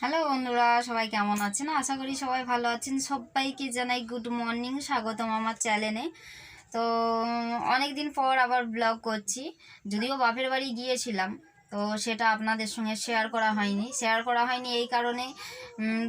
Hello বন্ধুরা, সবাই কেমন আছেন? আশা করি সবাই ভালো আছেন। সবাইকে জানাই গুড মর্নিং স্বাগতম আমার চ্যানেলে তো অনেক দিন পর আবার ব্লগ করছি। যদিও বাপের বাড়ি গিয়েছিলাম, তো সেটা আপনাদের সঙ্গে শেয়ার করা হয়নি। শেয়ার করা হয়নি এই কারণে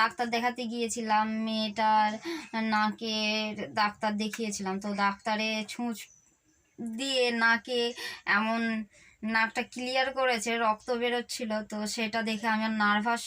ডাক্তার দেখাতে গিয়েছিলাম, মেয়েটার নাকে ডাক্তার দেখিয়েছিলাম। তো ডাক্তারে ছুঁচ দিয়ে নাকে এমন নাকটা ক্লিয়ার করেছে, রক্ত বেরোচ্ছিল। তো সেটা দেখে আমি নার্ভাস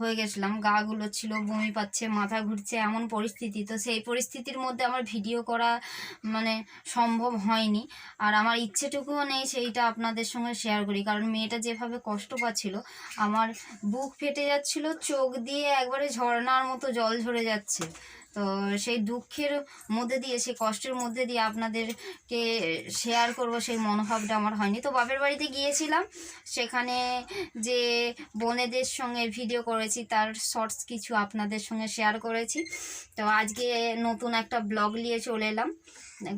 হয়ে গেছিলাম। গাগুলো ছিল, বমি পাচ্ছে, মাথা ঘুরছে, এমন পরিস্থিতি। তো সেই পরিস্থিতির মধ্যে আমার ভিডিও করা মানে সম্ভব হয়নি। আর আমার ইচ্ছেটুকুও নেই সেইটা আপনাদের সঙ্গে শেয়ার করি। কারণ মেয়েটা যেভাবে কষ্ট পাচ্ছিল, আমার বুক ফেটে যাচ্ছিল, চোখ দিয়ে একবারে ঝর্নার মতো জল ঝরে যাচ্ছে। তো সেই দুঃখের মধ্যে দিয়ে, সেই কষ্টের মধ্যে দিয়ে আপনাদেরকে শেয়ার করব, সেই মনোভাবটা আমার হয়নি। তো বাপের বাড়িতে গিয়েছিলাম, সেখানে যে বোনেদের সঙ্গে ভিডিও করেছি, তার শর্টস কিছু আপনাদের সঙ্গে শেয়ার করেছি। তো আজকে নতুন একটা ব্লগ নিয়ে চলে এলাম।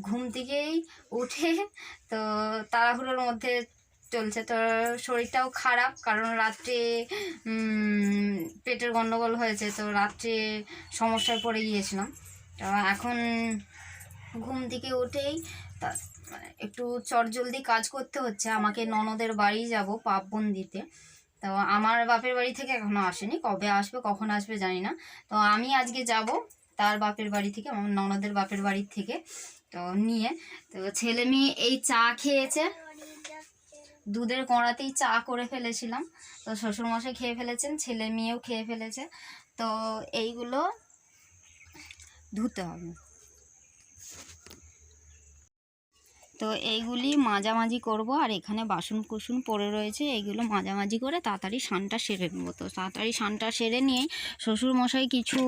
ঘুম থেকেই উঠে তো তাড়াহুড়োর মধ্যে চলছে। তো শরীরটাও খারাপ, কারণ রাত্রে পেটের গন্ডগোল হয়েছে, তো রাত্রে সমস্যায় পড়ে গিয়েছিলাম। তো এখন ঘুম থেকে উঠেই তা- মানে একটু চটজলদি কাজ করতে হচ্ছে। আমাকে ননদের বাড়ি যাব পাপবন দিতে তো আমার বাপের বাড়ি থেকে এখনও আসেনি। কবে আসবে, কখন আসবে জানি না। তো আমি আজকে যাব তার বাপের বাড়ি থেকে, আমার ননদের বাপের বাড়ি থেকে, তো নিয়ে। তো ছেলে মেয়ে এই চা খেয়েছে। দুধের কড়াতেই চা করে ফেলেছিলাম। তো শ্বশুরমশাই খেয়ে ফেলেছেন, ছেলে মেয়েও খেয়ে ফেলেছে। তো এইগুলো ধুতে হবে। তো এইগুলি মাঝামাঝি করব আর এখানে বাসন কুসুন পড়ে রয়েছে। এইগুলো মাঝামাঝি করে তাড়াতাড়ি সানটা সেরে নেব। তো তাড়াতাড়ি সানটা সেরে নিয়ে শ্বশুরমশাই কিছু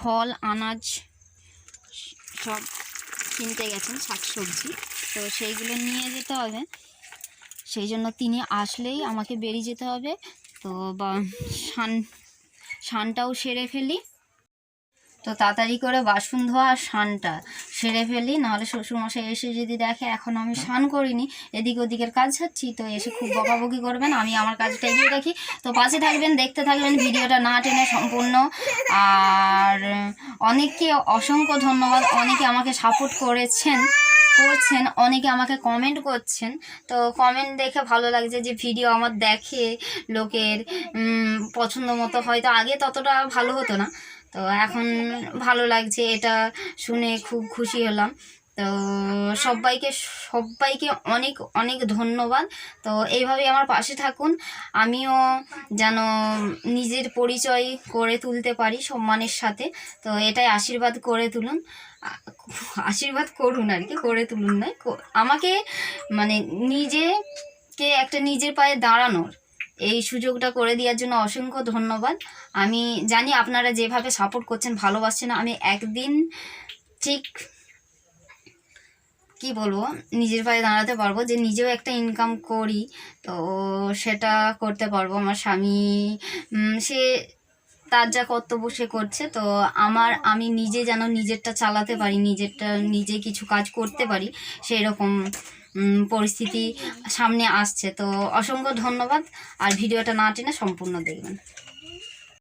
ফল, আনাজ সব কিনতে গেছেন, শাকসবজি। তো সেইগুলো নিয়ে যেতে হবে। সেই জন্য তিনি আসলেই আমাকে বেরিয়ে যেতে হবে। তো বা সান সানটাও সেরে ফেলি। তো তাড়াতাড়ি করে বাসন ধোয়া আর স্নানটা সেরে ফেলি। নাহলে শ্বশুরমশাই এসে যদি দেখে এখন আমি স্নান করিনি, এদিক ওদিকের কাজ হচ্ছি তো এসে খুব বকাবকি করবেন। আমি আমার কাজটা এগিয়ে রাখি। তো পাশে থাকবেন, দেখতে থাকবেন, ভিডিওটা না টেনে সম্পূর্ণ। আর অনেককে অসংখ্য ধন্যবাদ। অনেকে আমাকে সাপোর্ট করেছেন। করছেন, অনেকে আমাকে কমেন্ট করছেন। তো কমেন্ট দেখে ভালো লাগছে যে ভিডিও আমার দেখে লোকের পছন্দ মতো হয়তো আগে ততটা ভালো হতো না। তো এখন ভালো লাগছে এটা শুনে খুব খুশি হলাম। তো সবাইকে সবাইকে অনেক অনেক ধন্যবাদ। তো এইভাবেই আমার পাশে থাকুন। আমিও যেন নিজের পরিচয় করে তুলতে পারি সম্মানের সাথে। তো এটাই আশীর্বাদ করে তুলুন। আশীর্বাদ করুন আর কি, করে তুলুন নয় আমাকে মানে নিজেকে একটা নিজের পায়ে দাঁড়ানোর এই সুযোগটা করে দেওয়ার জন্য অসংখ্য ধন্যবাদ। আমি জানি আপনারা যেভাবে সাপোর্ট করছেন, ভালোবাসছেন, আমি একদিন ঠিক কি বলব, নিজের পায়ে দাঁড়াতে পারব, যে নিজেও একটা ইনকাম করি, তো সেটা করতে পারব। আমার স্বামী সে তার যা কর্তব্য সে করছে, তো আমার, আমি নিজে যেন নিজেরটা চালাতে পারি, নিজেরটা, নিজে কিছু কাজ করতে পারি সেই রকম পরিস্থিতি সামনে আসছে। তো অসংখ্য ধন্যবাদ, আর ভিডিওটা না টেনে সম্পূর্ণ দেখবেন।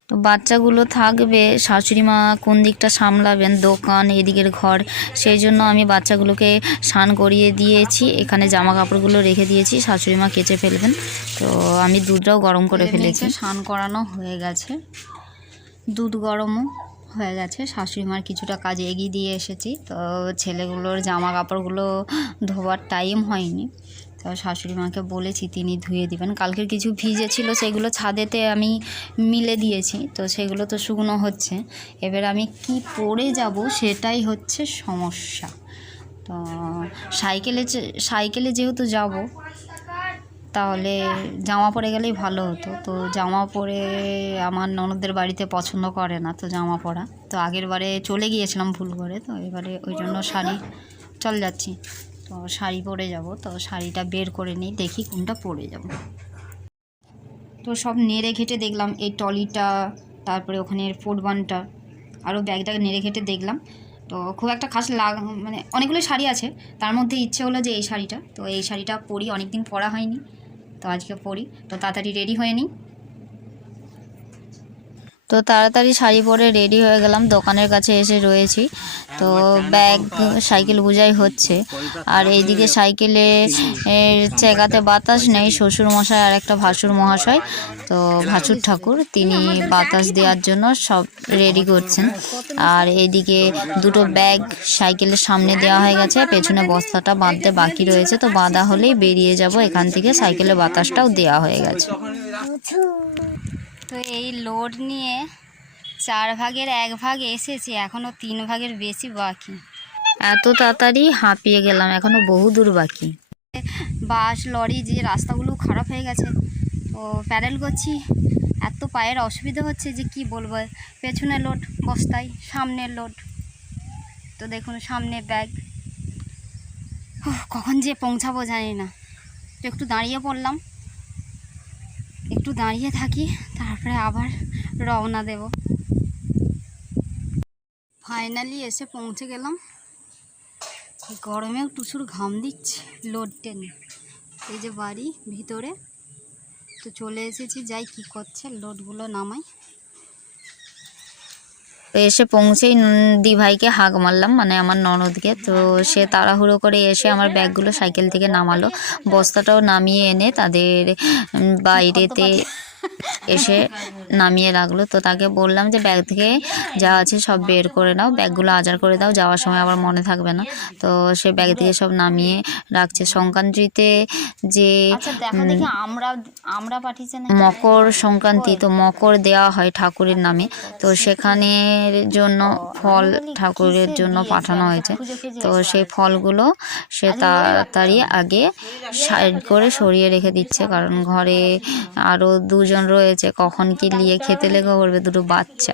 তো বাচ্চাগুলো থাকবে শাশুড়ি মা কোন দিকটা সামলাবেন? দোকান এদিকের ঘর। সেই জন্য আমি বাচ্চাগুলোকে স্নান করিয়ে দিয়েছি। এখানে জামা কাপড়গুলো রেখে দিয়েছি। শাশুড়ি মা কেচে ফেলবেন। তো আমি দুধটাও গরম করে ফেলেছি। স্নান করানো হয়ে গেছে। দুধ গরমও হয়ে গেছে। শাশুড়ি মার কিছুটা কাজ এগিয়ে দিয়ে এসেছি। তো ছেলেগুলোর জামা কাপড়গুলো ধোবার টাইম হয়নি। তো শাশুড়ি মাকে বলেছি, তিনি ধুয়ে দিবেন। কালকের কিছু ভিজে ছিল, সেগুলো ছাদেতে আমি মিলে দিয়েছি, তো সেগুলো তো শুকনো হচ্ছে। এবার আমি কি পরে যাব সেটাই হচ্ছে সমস্যা। তো সাইকেলে সাইকেলে যেহেতু যাব, তাহলে জামা পরে গেলেই ভালো হতো। তো জামা পরে আমার ননদের বাড়িতে পছন্দ করে না, তো জামা পরা। তো আগের বারে চলে গিয়েছিলাম ভুল করে, তো এবারে ওই জন্য শাড়ি চল যাচ্ছি। তো শাড়ি পরে যাব, তো শাড়িটা বের করে নিই, দেখি কোনটা পরে যাব। তো সব নেড়ে ঘেটে দেখলাম এই টলিটা তারপরে ওখানে ফুটবানটা আরও ব্যাগটা নেড়ে ঘেটে দেখলাম। তো খুব একটা খাস লাগ মানে অনেকগুলো শাড়ি আছে, তার মধ্যে ইচ্ছে হলো যে এই শাড়িটা, তো এই শাড়িটা পরি অনেক দিন পরা হয়নি, তো আজকে পরি, তো তাড়াতাড়ি রেডি হয়ে নিই। তো তাড়াতাড়ি শাড়ি পরে রেডি হয়ে গেলাম, দোকানের কাছে এসে রয়েছি। তো ব্যাগ সাইকেল বোঝাই হচ্ছে। আর এইদিকে সাইকেলে চেকাতে বাতাস নেই শ্বশুর মশাই আর একটা ভাসুর মহাশয়। তো ভাসুর ঠাকুর, তিনি বাতাস দেওয়ার জন্য সব রেডি করছেন। আর এইদিকে দুটো ব্যাগ সাইকেলের সামনে দেওয়া হয়ে গেছে। পেছনে বস্তাটা বাঁধতে বাকি রয়েছে। তো বাঁধা হলেই বেরিয়ে যাব। এখান থেকে সাইকেলে বাতাসটাও দেওয়া হয়ে গেছে। তো এই লোড নিয়ে চার ভাগের এক ভাগ এসেছি এখনও তিন ভাগের বেশি বাকি। এত তাড়াতাড়ি হাঁপিয়ে গেলাম এখনও বহু দূর বাকি। বাস লরি যে রাস্তাগুলো খারাপ হয়ে গেছে তো প্যারেল করছি। এত পায়ের অসুবিধা হচ্ছে যে কি বলব পেছনে লোড বস্তায় সামনের লোড তো দেখুন সামনে ব্যাগ কখন যে পৌঁছাবো জানি না। তো একটু দাঁড়িয়ে পড়লাম। একটু দাঁড়িয়ে থাকি, তারপরে আবার রওনা দেব। ফাইনালি এসে পৌঁছে গেলাম। গরমেও টুসুর ঘাম দিচ্ছে লোড টেনে। এই যে বাড়ি ভিতরে, তো চলে এসেছি, যাই কি করছে লোডগুলো নামাই। এসে পৌঁছেই দি ভাইকে হাঁক মারলাম মানে আমার ননদকে। তো সে তাড়াহুড়ো করে এসে আমার ব্যাগগুলো সাইকেল থেকে নামালো। বস্তাটাও নামিয়ে এনে তাদের বাইরেতে এসে নামিয়ে রাখল তো তাকে বললাম যে ব্যাগ থেকে যা আছে সব বের করে নাও। ব্যাগগুলো আজার করে দাও। যাওয়ার সময় আবার মনে থাকবে না। তো সে ব্যাগ থেকে সব নামিয়ে রাখছে। সংক্রান্তিতে যে আমরা আমরা পাঠিয়েছে মকর সংক্রান্তি তো মকর দেওয়া হয় ঠাকুরের নামে। তো সেখানের জন্য ফল ঠাকুরের জন্য পাঠানো হয়েছে। তো সেই ফলগুলো সে তাড়াতাড়ি আগে সাইড করে সরিয়ে রেখে দিচ্ছে। কারণ ঘরে আরও দুজন রয়েছে। কখন কি নিয়ে খেতে লেখা করবে দুটো বাচ্চা।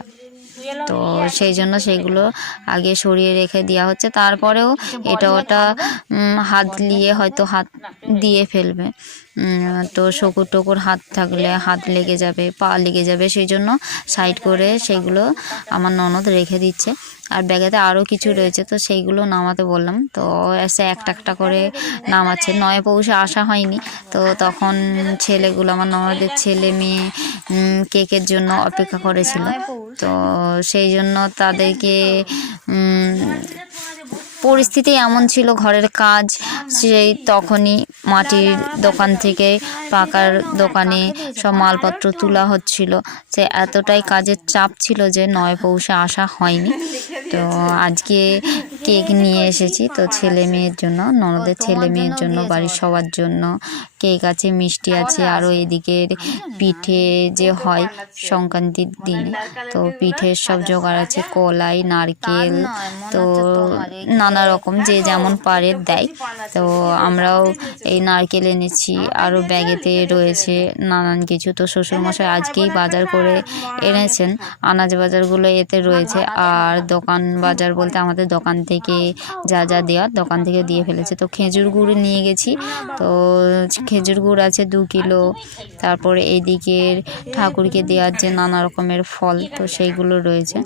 তো সেই জন্য সেগুলো আগে সরিয়ে রেখে দেওয়া হচ্ছে। তারপরেও এটা ওটা হাত দিয়ে হয়তো হাত দিয়ে ফেলবে। তো শকুর টকুর হাত থাকলে হাত লেগে যাবে, পা লেগে যাবে, সেই জন্য সাইড করে সেগুলো আমার ননদ রেখে দিচ্ছে। আর ব্যাগেতে আরও কিছু রয়েছে, তো সেইগুলো নামাতে বললাম। তো এসে একটা একটা করে নামাচ্ছে। নয় পৌষে আসা হয়নি, তো তখন ছেলেগুলো, আমার ননদের ছেলে মেয়ে কেকের জন্য অপেক্ষা করেছিল। তো সেই জন্য তাদেরকে পরিস্থিতি এমন ছিল, ঘরের কাজ সেই তখনই মাটির দোকান থেকে পাকার দোকানে সব মালপত্র তোলা হচ্ছিল। যে এতটাই কাজের চাপ ছিল যে নয় পৌষে আসা হয়নি। তো আজকে কেক নিয়ে এসেছি তো ছেলে মেয়ের জন্য, ননদের ছেলে মেয়ের জন্য, বাড়ির সবার জন্য। কেক আছে, মিষ্টি আছে আরও এদিকের পিঠে যে হয় সংক্রান্তির দিনে, তো পিঠের সব জোগাড় আছে, কলাই, নারকেল, তো নানা রকম যে যেমন পারে দেয়। তো আমরাও এই নারকেল এনেছি আরও ব্যাগেতে রয়েছে নানান কিছু। তো শ্বশুরমশাই আজকেই বাজার করে এনেছেন, আনাজ বাজারগুলো এতে রয়েছে। আর দোকান বাজার বলতে আমাদের দোকান থেকে যা যা দেওয়ার দোকান থেকে দিয়ে ফেলেছে। তো খেজুর গুড় নিয়ে গেছি। তো খেজুর গুড় আছে দু কিলো। তারপরে এদিকের ঠাকুরকে দেওয়ার যে নানা রকমের ফল, তো সেইগুলো রয়েছে।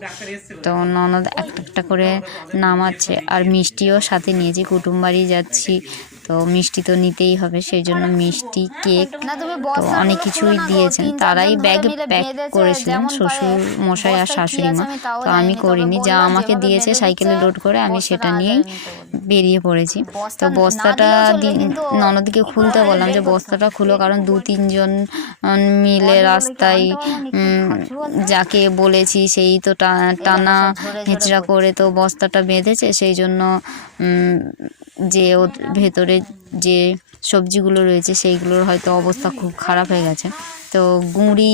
তো ননদ একটা একটা করে নামাচ্ছে। আর মিষ্টিও সাথে নিয়েছি। কুটুম বাড়ি যাচ্ছি। তো মিষ্টি তো নিতেই হবে সেই জন্য মিষ্টি কেক তো অনেক কিছুই দিয়েছেন। তারাই ব্যাগ প্যাক করেছিলেন শ্বশুর মশাই আর শাশুড়ি মা। তো আমি করিনি যা আমাকে দিয়েছে সাইকেলে লোড করে আমি সেটা নিয়েই বেরিয়ে পড়েছি। তো বস্তাটা ননদকে খুলতে বললাম যে বস্তাটা খুলো কারণ দু তিনজন মিলে রাস্তায় যাকে বলেছি সেই তো টানা হেঁচড়া করে তো বস্তাটা বেঁধেছে সেই জন্য যে ওর ভেতরে যে সবজিগুলো রয়েছে সেইগুলোর হয়তো অবস্থা খুব খারাপ হয়ে গেছে। তো গুঁড়ি,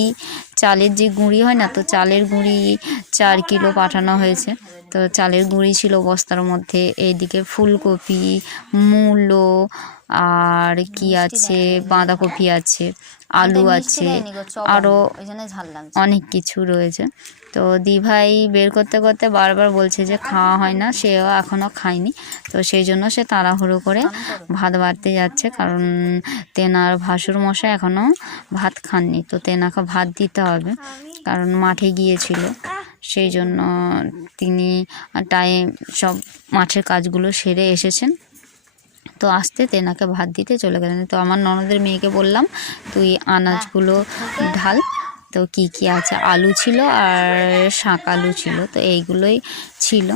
চালের যে গুঁড়ি হয় না, তো চালের গুঁড়ি চার কিলো পাঠানো হয়েছে। তো চালের গুঁড়ি ছিল বস্তার মধ্যে, এইদিকে ফুলকপি, মূলো আর কি আছে? বাঁধাকপি আছে আলু আছে আরও অনেক কিছু রয়েছে। তো দিভাই বের করতে করতে বারবার বলছে যে খাওয়া হয় না সেও এখনও খায়নি। তো সেই জন্য সে তাড়াহুড়ো করে ভাত বাড়তে যাচ্ছে কারণ তেনার ভাসুর মশাই এখনও ভাত খাননি। তো তেনাকে ভাত দিতে হবে কারণ মাঠে গিয়েছিল। সেই জন্য তিনি টাইম সব মাঠের কাজগুলো সেরে এসেছেন। তো আসতে তেনাকে ভাত দিতে চলে গেলেন। তো আমার ননদের মেয়েকে বললাম, তুই আনাজগুলো ঢাল। তো কি কি আছে? আলু ছিল আর শাক আলু ছিল, তো এইগুলোই ছিল।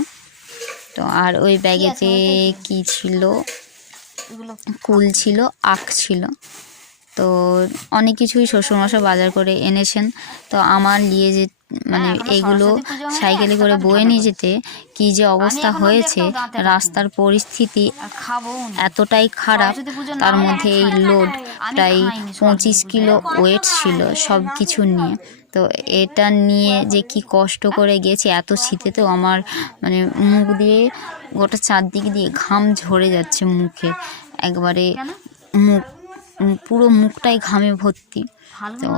তো আর ওই ব্যাগেতে কি ছিল? কুল ছিল, আখ ছিল। তো অনেক কিছুই শ্বশুরমশাই বাজার করে এনেছেন। তো আমার নিয়ে যে মানে সরস্বতী পুজো হয়নি, সাইকেলে করে বয়ে নিয়ে যেতে কি যে অবস্থা হয়েছে। রাস্তার পরিস্থিতি এতটাই খারাপ তার মধ্যে এই লোড প্রায় পঁচিশ কিলো ওয়েট ছিল সব কিছু নিয়ে। তো এটা নিয়ে যে কি কষ্ট করে গেছি এত শীতে তো আমার মানে মুখ দিয়ে গোটা চারদিক দিয়ে ঘাম ঝরে যাচ্ছে মুখে। একবারে মুখ পুরো মুখটাই ঘামে ভর্তি। তো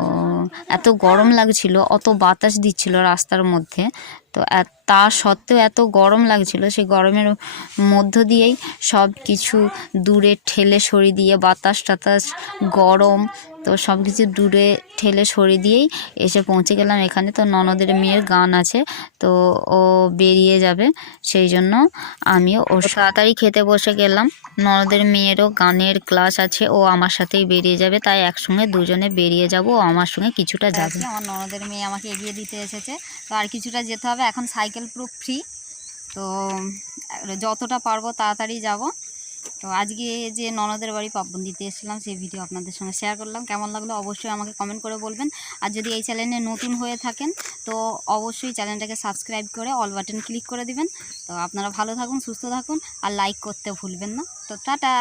এত গরম লাগছিল অত বাতাস দিচ্ছিল রাস্তার মধ্যে। তো তা সত্ত্বেও এত গরম লাগছিল, সেই গরমের মধ্য দিয়েই সব কিছু দূরে ঠেলে সরিয়ে দিয়ে বাতাস টাতাস গরম, তো সব কিছু দূরে ঠেলে সরিয়ে দিয়েই এসে পৌঁছে গেলাম এখানে। তো ননদের মেয়ের গান আছে, তো ও বেরিয়ে যাবে, সেই জন্য আমিও ওর তাড়াতাড়ি খেতে বসে গেলাম। ননদের মেয়েরও গানের ক্লাস আছে, ও আমার সাথেই বেরিয়ে যাবে, তাই একসঙ্গে দুজনে বেরিয়ে যাব, ও আমার সঙ্গে কিছুটা যাবে। আমার ননদের মেয়ে আমাকে এগিয়ে দিতে এসেছে, তো আর কিছুটা যেতে হবে, এখন সাইকেল পুরো ফ্রি তো যতটা পারব তাড়াতাড়ি যাব। তো আজকে যে ননদের বাড়ি পাপন দিতে এসেছিলাম, সেই ভিডিও আপনাদের সঙ্গে শেয়ার করলাম। কেমন লাগল অবশ্যই আমাকে কমেন্ট করে বলবেন। আর যদি এই চ্যানেলে নতুন হয়ে থাকেন, তো অবশ্যই চ্যানেলটাকে সাবস্ক্রাইব করে অল বাটন ক্লিক করে দিবেন। তো আপনারা ভালো থাকুন, সুস্থ থাকুন, আর লাইক করতে ভুলবেন না। তো টাটা!